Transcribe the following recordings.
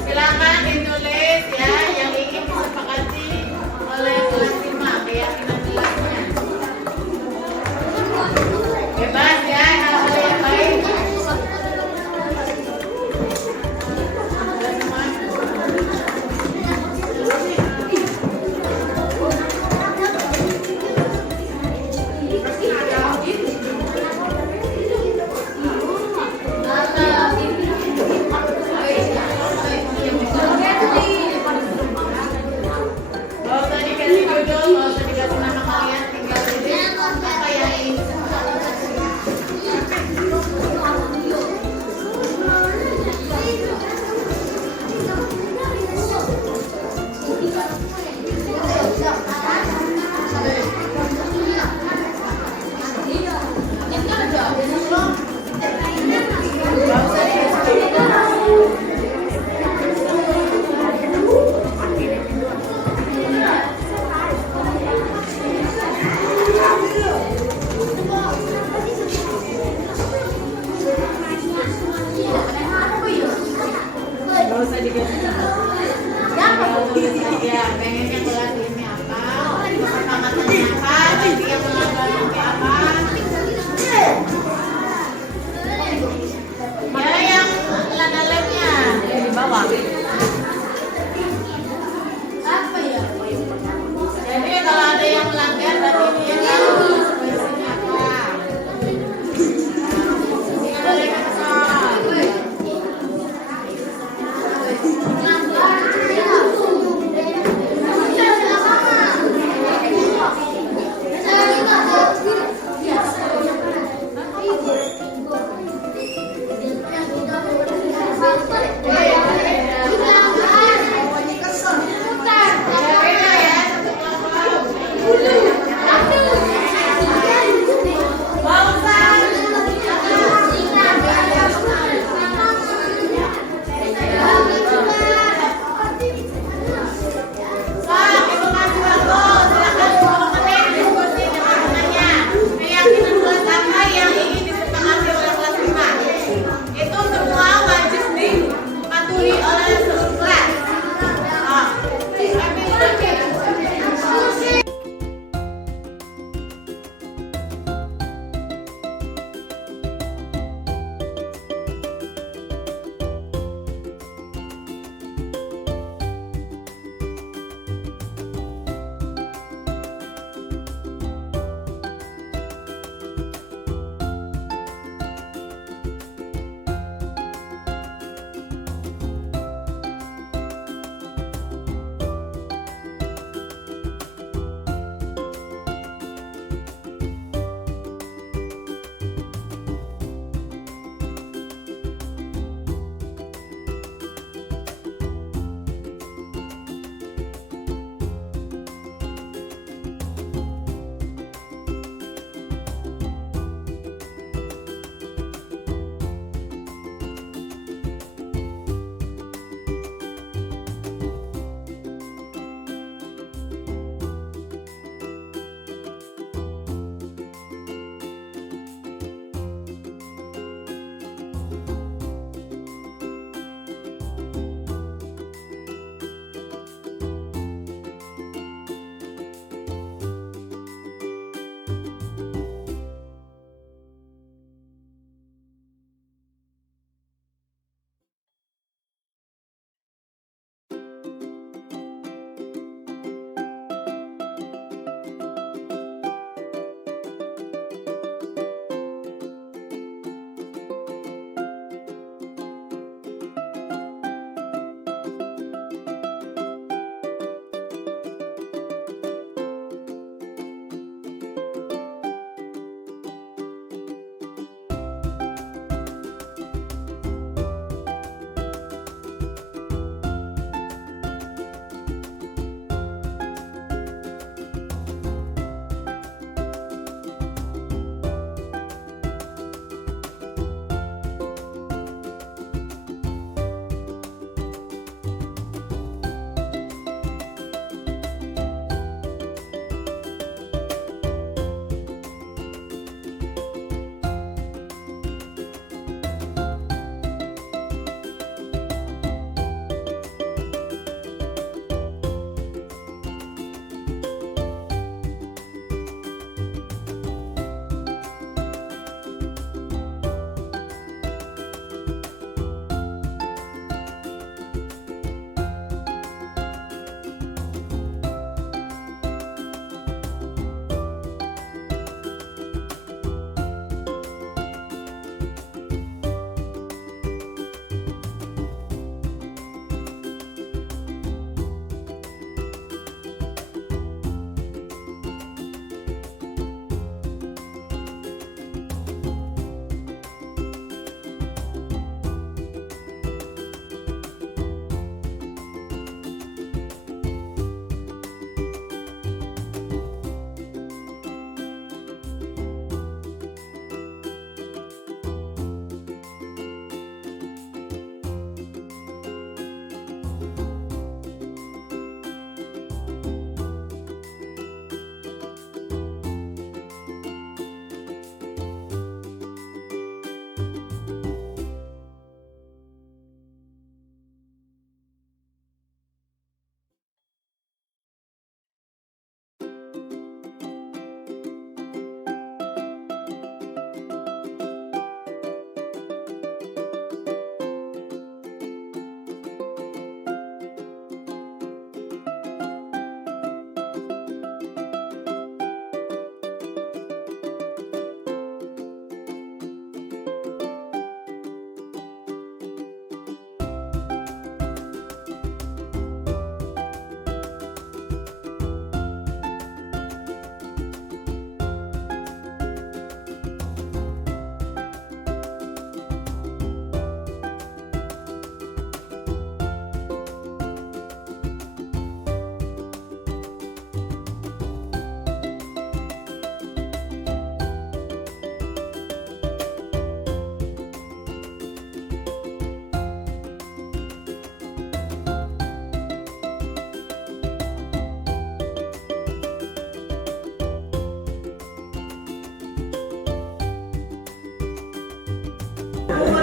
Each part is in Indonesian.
Silakan ditulis ya yang ingin disepakati oleh kelas 5 keyakinan kelasnya. Bebas ya.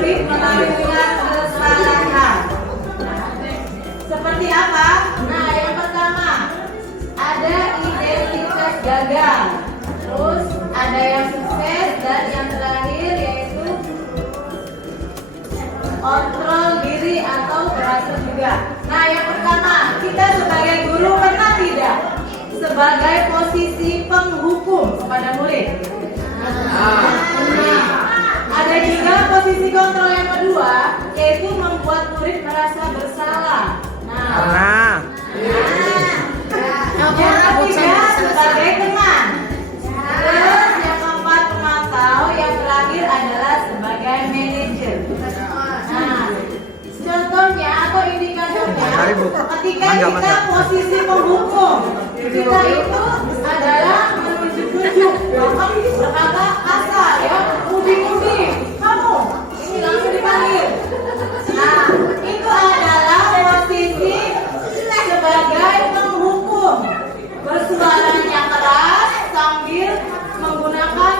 murid melakukan kesalahan. Seperti apa? Nah, yang pertama ada identitas gagal, terus ada yang sukses, dan yang terakhir yaitu kontrol diri atau berhasil juga. Nah, yang pertama, kita sebagai guru pernah tidak sebagai posisi penghukum kepada murid? Ada juga posisi kontrol yang kedua, yaitu membuat murid merasa bersalah. Yang ketiga sebagai teman. Terus yang keempat pemantau, yang terakhir adalah sebagai manajer. Nah, contohnya atau indikatornya, ketika kita posisi penghukum, kita itu adalah menunjuk-nunjuk, bahkan berkata kasar ya, uding-uding, kamu ini langsung dipanggil. Nah, itu adalah posisi sebagai penghukum, bersuaranya keras sambil menggunakan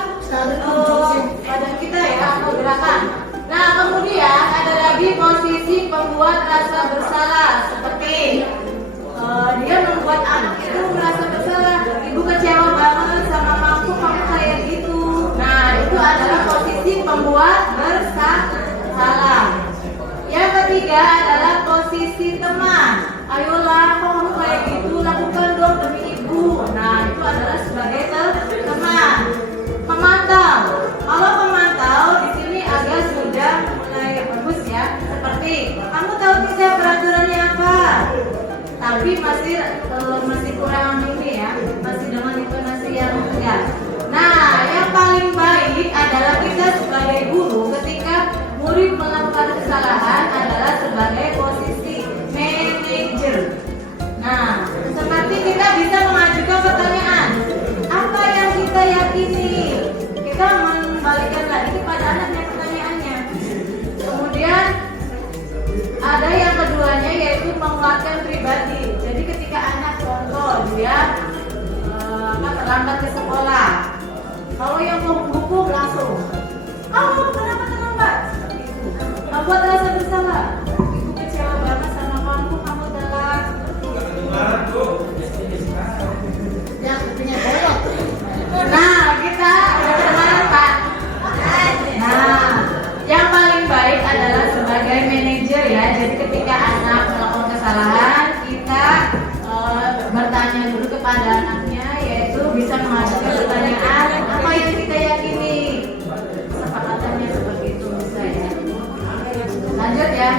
badan kita ya atau gerakan. Nah, kemudian ada lagi posisi pembuat rasa bersalah, seperti dia membuat anak itu merasa bersalah. Ibu kecewa banget sama mamaku, kamu kayak gitu. Nah, itu adalah posisi pembuat bersalah. Yang ketiga adalah posisi teman. Ayolah, kamu kayak gitu, lakukan dong demi ibu. Nah, itu adalah sebagai teman. Pemantau. Kalau pemantau di sini agak sudah mulai bagus ya. Seperti kamu tahu tidak peraturannya apa? Tapi masih kurang ini ya, masih dengan intonasi yang enggak. Nah, yang paling baik adalah kita sebagai guru ketika murid melakukan kesalahan adalah sebagai posisi manajer. Nah, seperti kita bisa mengajukan pertanyaan, apa yang kita yakini? Kita membalikan lagi kepada anaknya pertanyaannya. Kemudian ada yang keduanya yaitu menguatkan pribadi. Jadi ketika anak contoh dia terlambat ke sekolah, kalau yang mau hukum langsung, kamu kenapa terlambat? Membuat rasa bersalah. Ibu kecewa banget sama kamu telat. Nah, kita bermanfaat. Nah, yang paling baik adalah sebagai manajer ya. Jadi ketika anak melakukan kesalahan, kita bertanya dulu kepada anaknya, yaitu bisa mengajukan pertanyaan apa yang kita yakini. Kesepakatannya seperti itu bisa ya. Lanjut ya.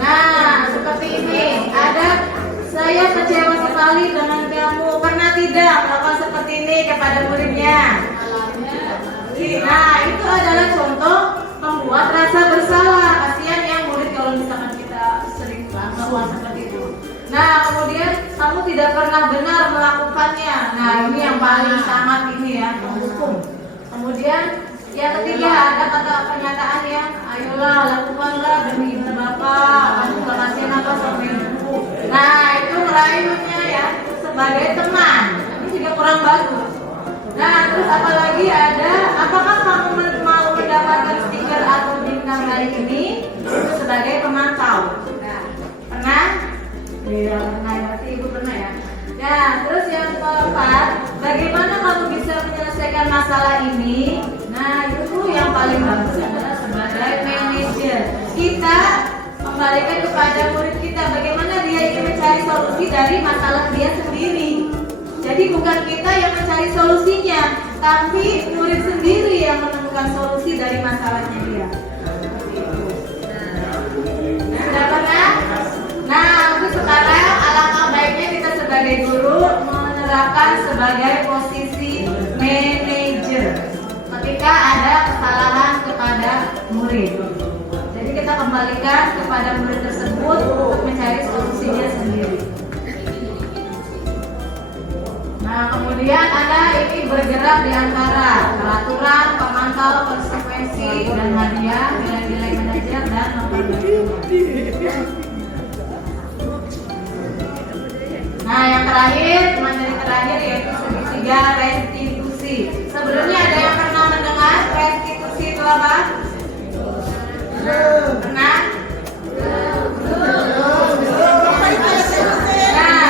Nah, seperti ini. Ada saya kecewa sekali dengan kamu. Pernah tidak melakukan seperti ini kepada muridnya? Nah, itu adalah contoh membuat rasa bersalah. Kasihan ya murid kalau misalkan kita sering melakukan seperti itu. Nah, kemudian kamu tidak pernah benar melakukannya. Nah, ini yang paling sangat ini ya, menghukum. Kemudian yang ketiga ada kata pernyataan yang ayolah lakukanlah demi ibu bapak, kamu gak kasihan apa sama ibu. Nah, itu merayunya ya sebagai teman. Ini juga kurang bagus. Nah, terus apalagi ada, apakah kamu mau mendapatkan stiker atau bintang hari ini? Itu sebagai pemantau. Nah, pernah? Iya, pernah. Berarti ibu pernah ya. Nah, terus yang keempat, bagaimana kamu bisa menyelesaikan masalah ini? Nah, itu yang paling bagus adalah sebagai manajer. Kita kembalikan kepada murid kita bagaimana dia ingin mencari solusi dari masalah dia sendiri. Jadi bukan kita yang mencari solusinya, tapi murid sendiri yang menemukan solusi dari masalahnya dia. Sudah pernah? Nah, untuk sekarang alangkah baiknya kita sebagai guru menerapkan sebagai posisi manajer ketika ada kesalahan kepada murid. Jadi kita kembalikan kepada murid tersebut untuk mencari solusinya sendiri. Nah, kemudian ada ini bergerak di antara peraturan, pemantau, konsekuensi, dan hadiah, nilai-nilai manajer, dan memperbaiki. Nah, yang terakhir, materi terakhir yaitu segitiga restitusi. Sebelumnya ada yang pernah mendengar restitusi itu apa? Pernah? Nah,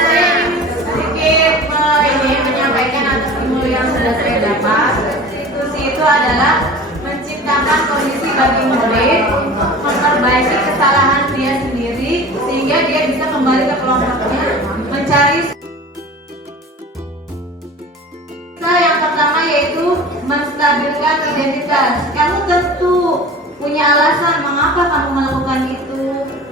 saya sedikit menyampaikan atas ilmu yang sudah saya dapat. Institusi itu adalah menciptakan kondisi bagi murid untuk memperbaiki kesalahan dia sendiri sehingga dia bisa kembali ke kelompoknya, mencari yang pertama yaitu menstabilkan identitas. Kamu tentu punya alasan mengapa kamu melakukan itu.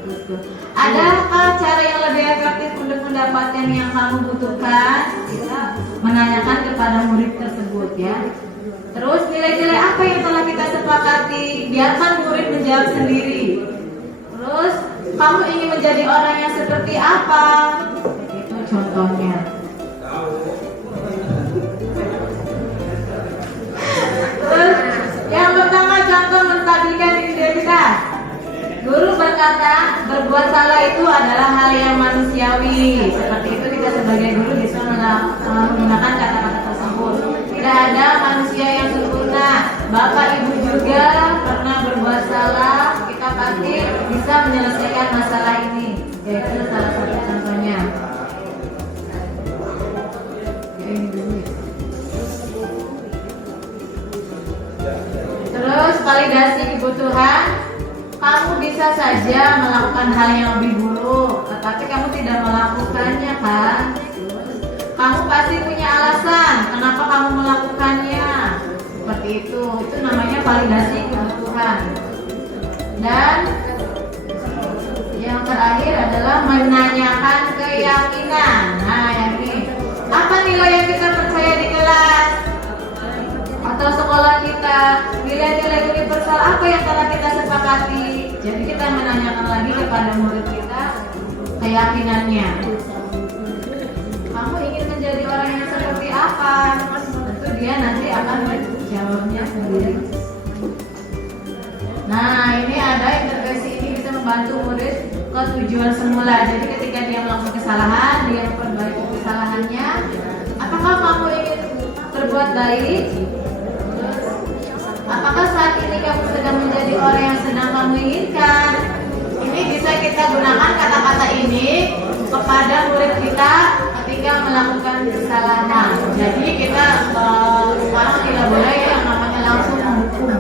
Gitu. Adakah cara yang lebih efektif untuk mendapatkan yang kamu butuhkan? Kita menanyakan kepada murid tersebut ya. Terus nilai-nilai apa yang telah kita sepakati? Biarkan murid menjawab sendiri. Terus kamu ingin menjadi orang yang seperti apa? Itu contohnya. Terus yang pertama contoh menstabilkan identitas. Guru berkata berbuat salah itu adalah hal yang manusiawi. Seperti itu kita sebagai guru bisa menggunakan kata-kata tersebut. Tidak ada manusia yang sempurna. Bapak ibu juga pernah berbuat salah. Kita pasti bisa menyelesaikan masalah ini. Yaitu salah satu contohnya. Terus validasi kebutuhan. Kamu bisa saja melakukan hal yang lebih buruk, tetapi kamu tidak melakukannya kan? Kamu pasti punya alasan kenapa kamu melakukannya. Seperti itu namanya validasi kebutuhan. Dan yang terakhir adalah menanyakan keyakinan. Nah, yang ini. Apa nilai yang kita percaya di kelas atau sekolah kita? Nilai-nilai universal apa yang telah kita sepakati? Jadi kita menanyakan lagi kepada murid kita keyakinannya. Kamu ingin menjadi orang yang seperti apa? Tentu dia nanti akan menjawabnya sendiri. Nah, ini ada intervensi ini bisa membantu murid ke tujuan semula. Jadi ketika dia melakukan kesalahan, dia memperbaiki kesalahannya. Apakah kamu ingin berbuat baik? Apakah saat ini kamu sedang menjadi orang yang sedang kamu inginkan? Ini bisa kita gunakan kata-kata ini kepada murid kita ketika melakukan kesalahan. Jadi kita sekarang tidak boleh yang namanya langsung menghukum.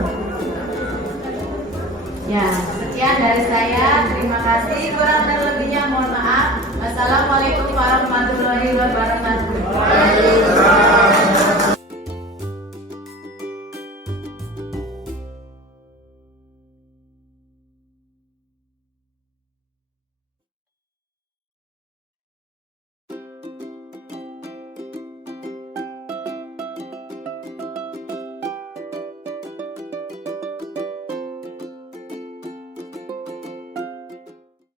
Ya, sekian dari saya. Terima kasih. Kurang dan lebihnya mohon maaf. Wassalamualaikum warahmatullahi wabarakatuh.